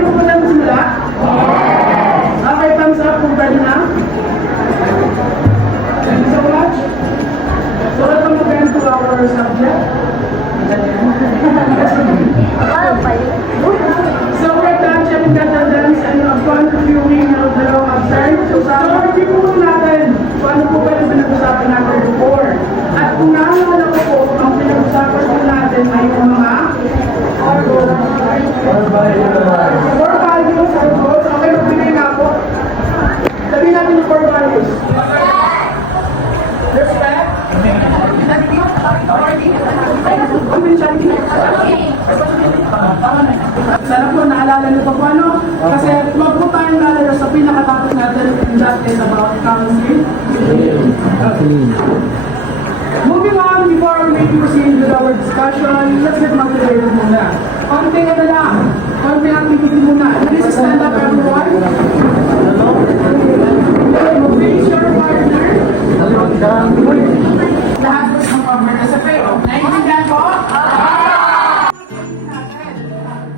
ko po lang simula? Okay, thumbs up kung pwede na. Thank you so much. So, welcome again to our subject. So, we're done checking the attendance and upon reviewing of the law absent. So, review po natin kung ano po pwede pinag-usapan natin before. At kung naalala ko po, ang pinag-usapan po natin ay yung mga core values and goals. Okay, magbigay na po. Sabihin natin yung core values. Respect. Sana po naalala nito po ano? Kasi huwag po tayong naalala sa pinakatapos natin and that is about counseling. Moving on, before we proceed with our discussion, let's get motivated muna. Konting ano lang, konting activity muna. Please stand up everyone. Face your partner. Lahat po sa partner sa payo. Naiintindihan po?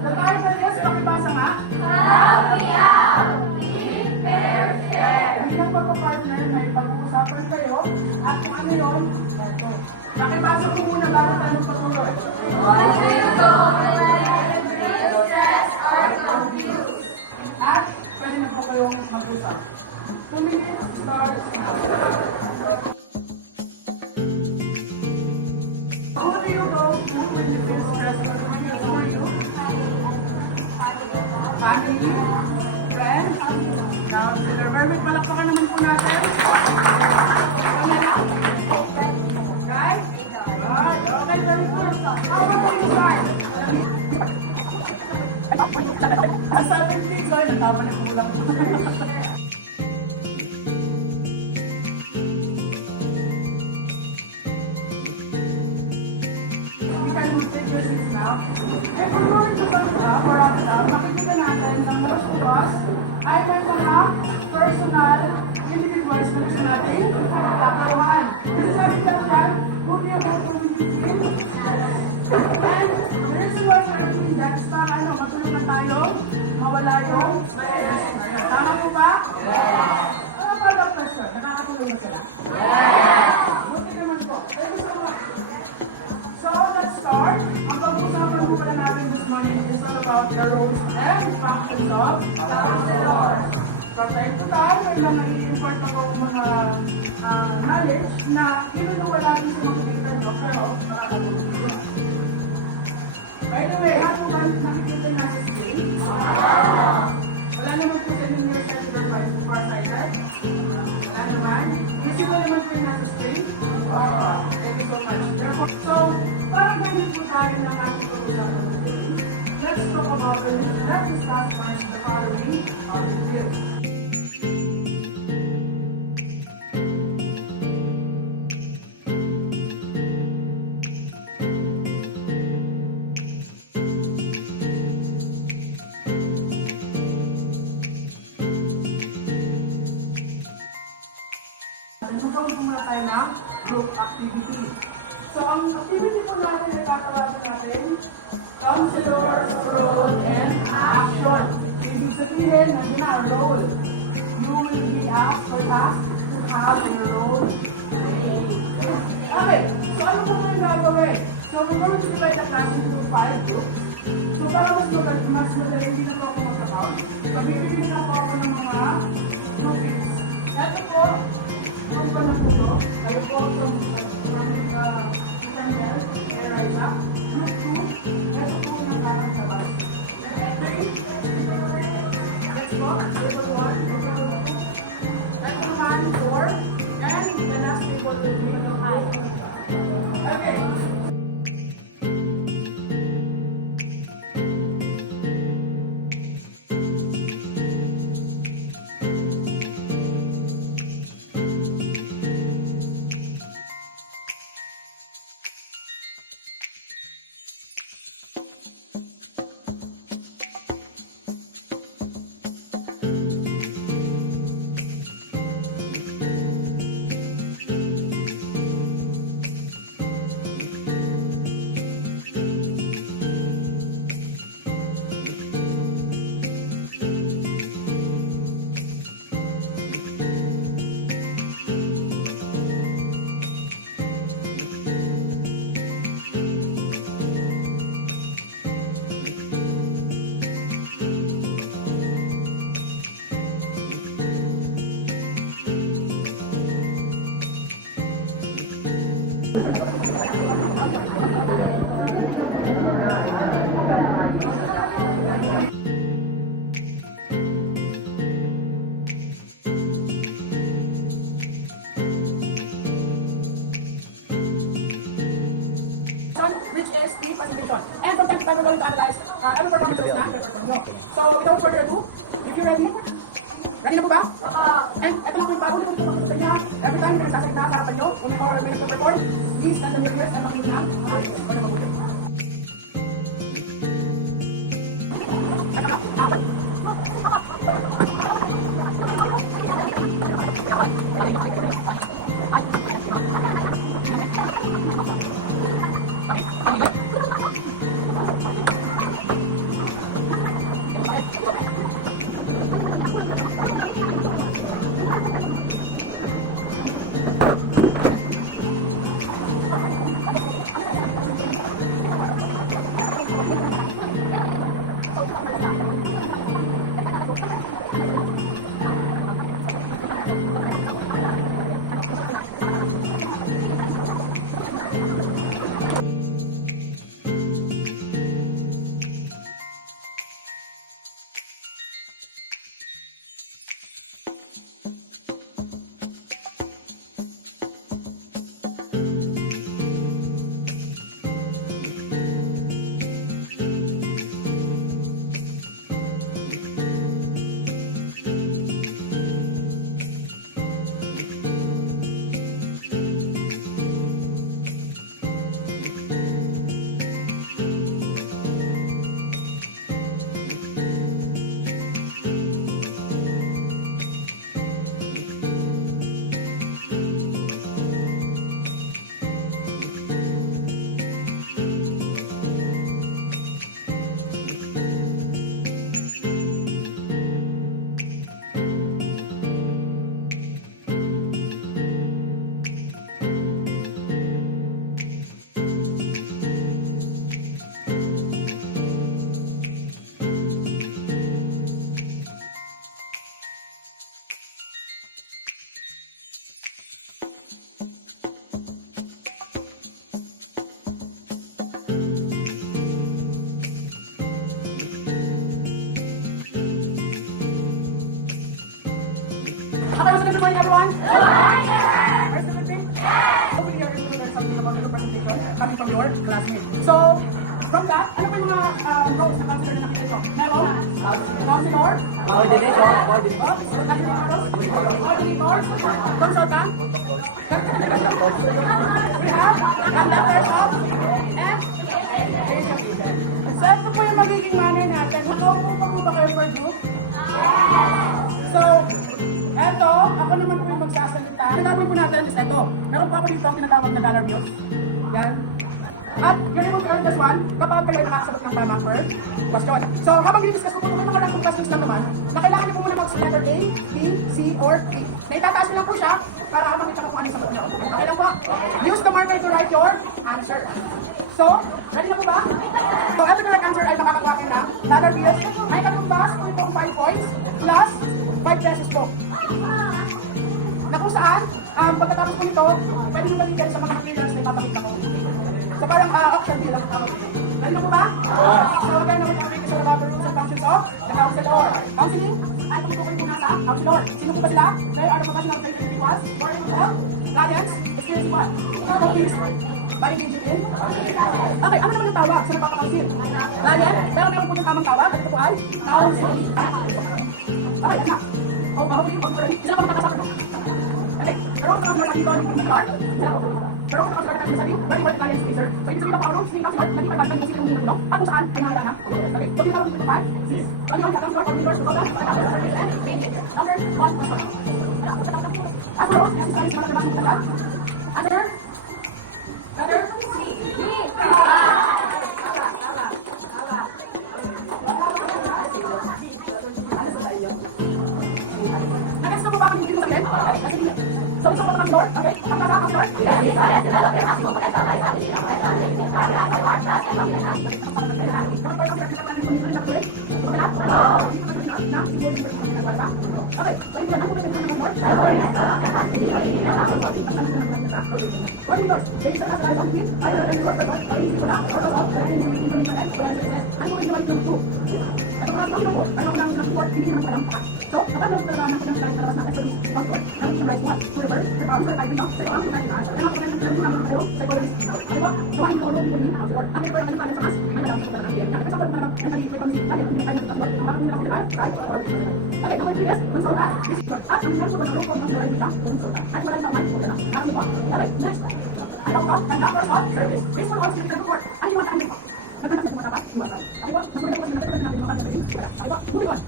The title is, pakibasa nga. Bilang pagka-partner, may pag-uusapan kayo at kung ano yun, ito. Pakibasa ko muna bago tayo patuloy. At pwede na po kayong mag-usap. 2 minutes starts now. Who do you go to when you feel stressed? Who are you? Family? Friends? Counselor. Very palakpakan naman po natin. Guys? Okay, very good. How about you start? Ang sabi ng tigo, natawa na kulang. Now, if we're going to or makikita natin na most of us ay may mga personal individuals na gusto natin kakaroon. Kasi sabi ka dyan, who do you go to when you feel? And the reason why we're doing that is para matulungan tayo, mawala yung stress. Tama po ba? Ano pa ba question? Nakakatulong ba sila? Buti naman po. Thank you so much. So, let's start. Ang pag-usapan po pala natin this morning is all about the roles and functions of counselor. From time to time, may mga i-import ako mga knowledge na inunuwa natin sa mga dito, pero makakatulong dito. By the way, ano ba nakikita na sa screen? Wala naman po sa inyo yung center by farsighted? Wala naman? Visible naman po yung nasa screen? Thank you so much. So, parang ganyan po tayo ng ating pag-usapan today. Let's talk about let's discuss first the following reviews. Magkakaroon po muna tayo ng group activity. So, ang activity po natin ay kakawasan natin, counselor, role, and action. Ibig sabihin, nandun na ang role. You will be asked or tasked to have a role play. Okay, so ano po yung gagawin? So, we're going to divide the class into 5 groups. So, para mas madali, hindi na po ako mag-account. Pabibigyan na po ako ng mga topics. Ito po, kung pa na po ito, kayo po from Daniel, Eliza, Group 2, ito po yung nakarang sa bus. Next po, Table 1, Table 2, ito naman 4, and the last table will be 5. Okay. answers na. So, without further ado, if you're ready, ready na po ba? And ito lang po yung bago na po ito sa niya. Every time na nagsasalita sa harapan nyo, kung may nagpa-perform, please stand on your ears and makinig na. Para mabuti. Okay, what's the good morning, everyone? First of all, hopefully you're able to learn something about your presentation coming from your classmates. So, from that, ano pa yung mga roles na consider na nakita nyo? Meron? Counselor? Coordinator? Consultant? We have conductors of and so, ito po yung magiging manner natin. Nakaupo pa po ba kayo per group? So, eto, ako naman po yung magsasalita. Ang gagawin po natin is eto. Meron po ako dito ang tinatawag na dollar bills. Yan. At you're able to earn this one kapag kayo nakasagot ng tamang first question. So, habang dinidiscuss ko po may mga random questions lang naman, na kailangan niyo po muna mag-select letter A, B, C, or D. Na itataas niyo lang po siya para makita ko kung ano yung sagot niyo. Okay lang po? Use the marker to write your answer. So, ready na po ba? So, eto correct answer ay makakakuha kayo ng dollar bills. May katumbas po itong 5 points plus 5 pesos po. Na kung saan, pagkatapos po nito, pwede nyo balikan sa mga materials na ipapakita ko. So parang auction bill ang tawag. Ready na po ba? So again, naman kami sa the rules and functions of the counselor. Counseling, ay tumutukoy po na sa counselor. Sino po ba sila? They are the professional training individuals for the guidance, experience what? Please, by engaging in? Okay, ano naman yung tawag sa nagpapakounsel? Client, pero meron po yung tamang tawag. Ito po ay counseling. Okay, yan na. Okay, isa pa makakasakot mo. Okay, pero kung nakasulat dito, hindi card. Pero kung nakasulat natin sa very well client spacer. So, ibig sabihin na po, hindi nakasulat, naging pagbagan yung sila ng at kung saan, ay nakala na. Okay, so tinawag dito 5, 6. Ano yung kakasulat of universe, number 1. As for those, necessary sa mga trabaho ng kasal. Answer? Letter C. Nag-gets na po ba kung hindi mo sabihin? So, gusto ko pa ng door? Okay? Ang kasa ang door? Okay, so hindi na po ba ng door? What is yours? Based on the size of it, either any work or not, or easy ko na, or not, or any ano mo yung naman yung two? Ito mga po, ano ang Therefore, hindi naman walang takas. So, kapag naman talaga ng pinagsasalit na labas ng service sponsor, ang summarize one, to refer, prepare, by window, sa ito ang tumalinaan, ang mga pagkakas ng mga pero, psychologist, di ba? So, ang ito ang hindi na support. Ang ito ang kanilang sa mas, ang madami sa mga PM. Kasi sa mga nasa dito, kami tayo, hindi tayo nagtatapos, ang mga pinaka right, okay, number 3 is, consulta, at ang nasa mga grupo ng mga ibita, consulta. At wala na man, wala na. Ano ba? Okay, next. Ayaw ka, ang number of service, based on all skills and report, ang iwan ang iwan. Nagkakasya mo dapat, iwasan. Ayaw, mas maganda ko sinabi ko natin mga kanya wala. Ayaw, moving on.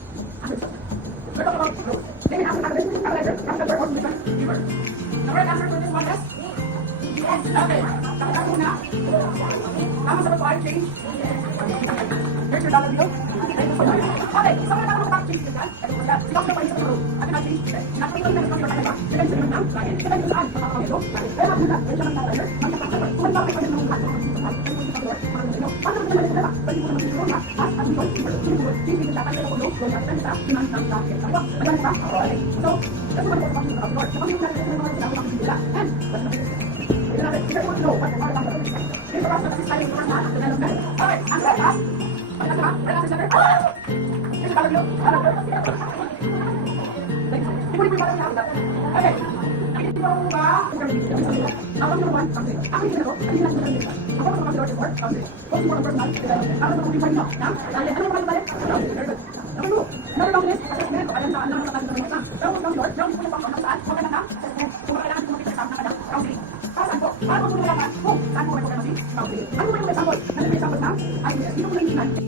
We're talking about growth. David answer analyzer, from the word of mission, giver. The right answer to this one is? Yes. Okay. Kapag muna. Tama sa pag change. Here's your dollar bill. Okay, so wala naman mag-change din yan. Sikas na pa isa sa at na-change din. Nakapagod na sa kanya. Depende sa mga client. Depende sa saan. Makakawin kaya magmula. Kaya siya ng analyzer. Magkakasya. Kung ano ba kayo ng mga paano naman naman nila? Pwede mo naman siguro na as ang ito, siguro, hindi siya kaya ko kung natin sa pinang ng target. Ano? Madali ba? Okay. So, that's what I'm talking about. Lord, kapag yung natin sa mga sinabi ng nila, and, ito natin, if you want to know what the water lang is, here's the process of this time for us, develop that. Okay, ang right pass, pagkat ba? Right answer center. Here's the dollar bill. Ipuli po yung dollar bill. Okay. Nakikita mo ba? Ako yung one, something. Ako yung ginagawa, ang ginagawa ng nila. Ako ang mga report, something. Kung yung personal, development. Ako ang mga nyo, na? Dahil, ano naman balik? Very good. Number 2, another long list, assessment, ayan sa alam ng mga ng exam. Pero kung yung Lord, yung yung pang saan, okay na na? Kung kailangan kung makita exam na kanya, counseling. Saan po? Paano kung nalaman? Kung saan po may problema si counseling? Ano ba yung example? Ano yung example na? IBS. Dito ko lang yung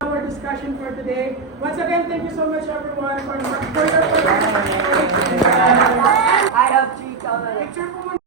Our discussion for today. Once again, thank you so much everyone for your participation. I have 3 colors. Picture po muna.